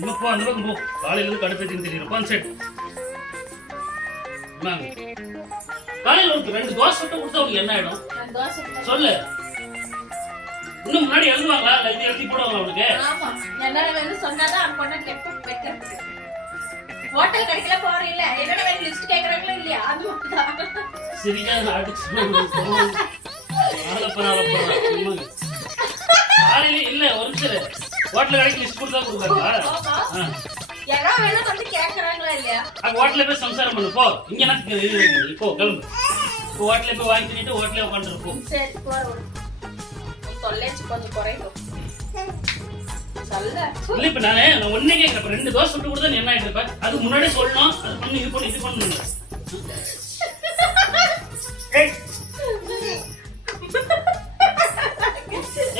சும்மா போ, அந்த பக்கம் போ. காலையில இருந்து கடுப்பேத்தின்னு தெரியும். பான் செட். காலையில ஒரு 2 தோசை சுட்டு கொடுத்தா உனக்கு என்ன ஆயிடும்? சொல்லு. இன்னும் முன்னாடி எழுதுவாங்களா? இல்ல இது எழுதி போடுவாங்களா உனக்கு? ஆமா. என்ன வேணும் சொன்னாதான் அவன் கொண்டு லெஃப்ட் வைக்கிறது. ஹோட்டல் கடைக்குல போற இல்ல. என்னோட வேணும் லிஸ்ட் கேக்குறாங்களா இல்லையா? அது மட்டும். சரியா அடிச்சு. காலையில இல்ல ஒரு நிமிஷம். ஹோட்டல் கடைக்கு லிஸ்ட் கொடுத்தா கொடுப்பாங்களா? யாரோ வேணும் வந்து கேக்குறாங்களா இல்லையா? அங்க ஹோட்டல்ல போய் சம்சாரம் பண்ணு போ. இங்க என்ன இப்போ கிளம்பு. இப்போ ஹோட்டல்ல போய் வாங்கி தின்னுட்டு ஹோட்டல்ல உட்கார்ந்து போ. சரி போறோம். தொல்லைச்சு கொஞ்சம் குறையும். சொல்ல. இல்ல இப்ப நான் ஒண்ணே கேக்குறேன். 2 தோசை சுட்டு கொடுத்தா நீ என்ன ஆயிட்டு இருப்ப? அது முன்னாடியே சொல்லணும். அது பண்ணி இது பண்ணி இது பண்ணணும்.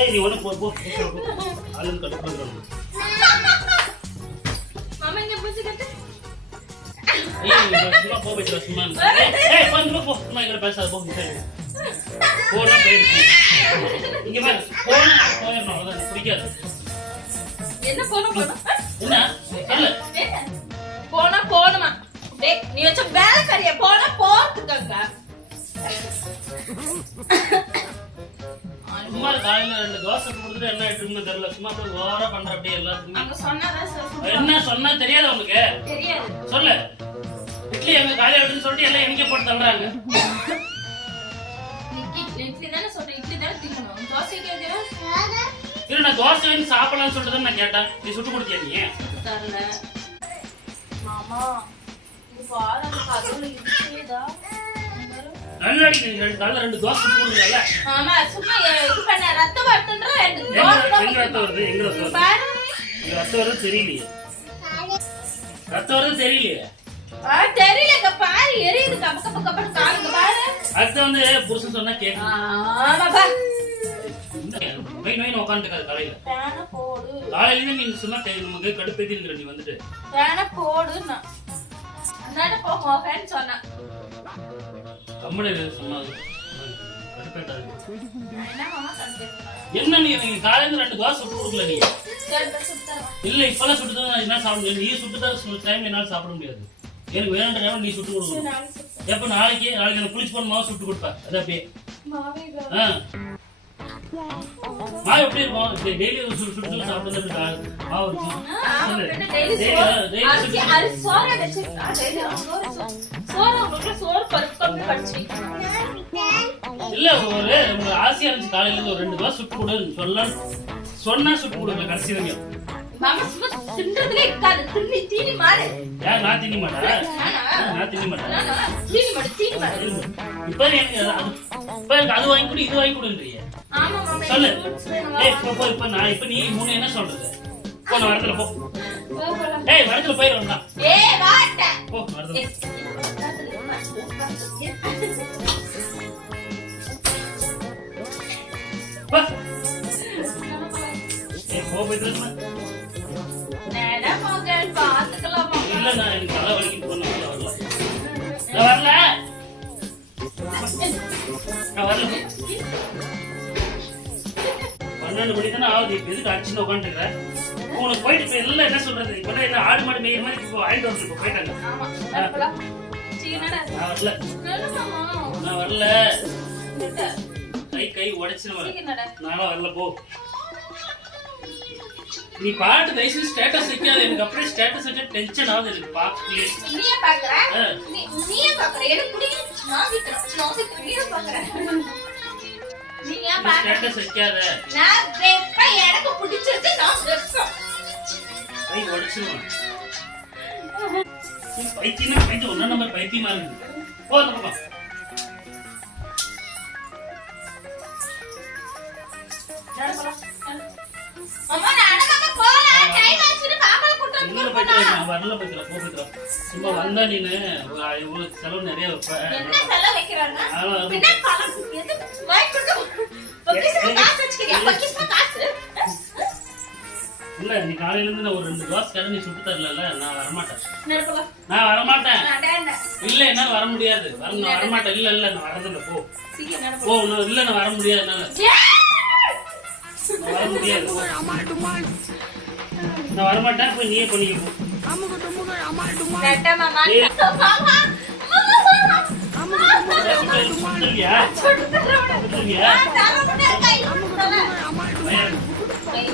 ஏய் நீ ஒண்ணு போ போ. ஆளு கடுப்புறாங்க. மாமா இங்க புடிச்சு கட்டு. ஏய் சும்மா போ போய்ட்டு சும்மா. ஏய் வந்து போ. சும்மா இங்க பேசாத போ. போனா போயிடு. இங்க பாரு. போறணும் அதான் பிடிக்காது. என்ன போணும்? என்ன? சொல்லு. போணுமா? டேய் நீ வச்ச வேலை சரியா போனா போறதுக்கங்க. சும்மா காலையில 2 தோசை கொடுத்துட்டு என்ன ஆயிட்டு இருக்குன்னு தெரியல. சும்மா போய் ஓவரா பண்ற அப்படியே எல்லாத்துக்கும். அங்க சொன்னாதான் என்ன சொன்னா தெரியாது உனக்கு? தெரியாது. சொல்லு. இட்லி எங்க காலையில எடுத்து சொல்லிட்டு எல்லாம் எனக்கே போட்டு தள்ளுறாங்க. இட்லி தானே சொல்றேன். இட்லி தானே திங்கணும். தோசை கேக்குறா? இல்ல நான் தோசை வேணும் சாப்பிடலாம்னு சொல்லிட்டு நான் கேட்டேன். நீ சுட்டு கொடுத்தியா நீ? தரல. மாமா இது பாரு அதுல இட்லிதா. நல்லா அடிங்க. காலையில 2 தோசை சுட்டு கொடுக்கல. ஆமா சும்மா இது பண்ண ரத்தம் வரதுன்ற 2 தோசை. எங்க ரத்தம் வருது? எங்க ரத்தம் வருது? பாரு. ரத்தம் வருது தெரியலையே. ரத்தம் வருது தெரியலையே. தெரியலங்க பாரு எரியுது கப்ப கப்பன்னு காலுங்க பாரு. அடுத்து வந்து புருஷன் சொன்னா கேட்க. ஆமா பா. நோய் உட்காந்துக்காது காலையில. பேன போடு. காலையில நீ சொன்னா நமக்கு கடுப்பேத்திங்கிற நீ வந்துட்டு. பேன போடுன்னா. அண்ணாட போங்க ஃபேன் சொன்னா. கம்பெனி சொன்னாது. கடுப்பேட்டாது. என்ன மாமா கண்டுட்டீங்க? என்ன நீ காலையில 2 தோசை சுட்டு கொடுக்கல நீ? சுத்தற. இல்ல இப்பலாம் சுட்டு தான் நான் என்ன சாப்பிட முடியாது. நீ சுட்டு தான் டைம் என்னால சாப்பிட முடியாது. எனக்கு வேணும்ன்ற நேரம் நீ சுட்டு கொடுக்கணும். எப்ப நாளைக்கு எனக்கு குளிச்சு போன மாவு சுட்டு கொடுப்ப. அது அப்படியே. மாவேங்க. மாவு எப்படி இருக்கும்? டெய்லி சுட்டு சாப்பிடுறது மாவு இருக்கும். சோறு வச்சு சோறு உங்களுக்கு சோறு பருப்பு படிச்சு இல்ல ஒரு ஆசையா இருந்துச்சு. காலையில இருந்து ஒரு 2 தோசை சுட்டு கொடு சொன்னா சுட்டு கொடுங்க கடைசி வரைக்கும். மாமா சும்மா தின்றதுலே இருக்காது. தீனி மாடு. ஏன் நான் தின்னி மாட்டேன்? நான் தின்னி மாட்டேன். தீனி மாடு. இப்ப எனக்கு அது வாங்கி கொடு இது வாங்கி கொடுன்றிய. ஆமா மாமா. சொல்லு. ஏய் இப்ப நான் இப்ப நீ 3 என்ன சொல்றது? போன வரதுல போ. ஏய் வரதுல போய் வந்தா. ஏய் வாட்ட. போ வரதுல. வா. ஏய் போ போய்டுமா. நேரா மகன் பாத்துக்கலாமா? இல்ல நான் எனக்கு தலை வலிக்கு போறேன். நான் வரல. நான் வரல. 12 மணி தானே ஆகுது. இப்ப எதுக்கு அடிச்சுன்னு உட்காந்துருக்க? உனக்கு போயிட்டு இப்ப எல்லாம் என்ன சொல்றது? இப்ப என்ன ஆடு மாடு மேய்கிற மாதிரி இப்போ ஆயிட்டு வந்து போயிட்டாங்க. நான் வரல. நான் வரல. கை உடைச்சு நானும் வரல. போ நீ பாட்டு தயவுசெய்து ஸ்டேட்டஸ் வைக்காது. எனக்கு அப்படியே ஸ்டேட்டஸ் வச்சா டென்ஷன் ஆகுது. எனக்கு பாக்கலையே. நீயே பாக்குற? நீயே பாக்குற? எனக்கு பிடிக்கும். நான் விக்கிறேன். நீயே பாக்குற? நீ ஏன் பாக்குற? ஸ்டேட்டஸ் வைக்காத. நான் வெப்ப எனக்கு பிடிச்சிருக்கு. நான் வெப்பம். கை உடைச்சுடுவேன். பைத்தியம் ஒன்னா நம்பர் பைத்தியமா இருக்குது. போதுமா அம்மா நடக்க போலாம். டைம் ஆச்சுன்னு பாப்பால கூட்டிட்டு போறேன். வரல போய்க்கலாம். போய்க்கலாம். சும்மா வந்தா நீனு இவ்வளவு செலவு நிறைய வைப்ப. என்ன செலவு வைக்கறாங்க? பின்ன பணம் எது வாய்க்குது? பொக்கிஷமா காசு வச்சிக்கிறியா? பொக்கிஷமா காசு. இல்ல நீ காலையில இருந்து நான் ஒரு 2 தோசை கடை நீ சுட்டு தரல. நான் வர மாட்டேன். நடக்கல. நான் வர மாட்டேன். நடேன. இல்ல என்னால வர முடியாது. நான் வர மாட்டேன். இல்ல நான் வரதில்ல. போ. சீக்கிரம் நட. போ. இல்ல நான் வர முடியாது. என்னால வர முடியாது. நான் வரமாட்டேன், போய் நீயே பண்ணிக்கோ. வேண்டாம் மாமா. ஏய். மாமா. சொல்லியா? சுட்டு தரேன். சொல்லியா? தர முடியாது கை. பையன். கை.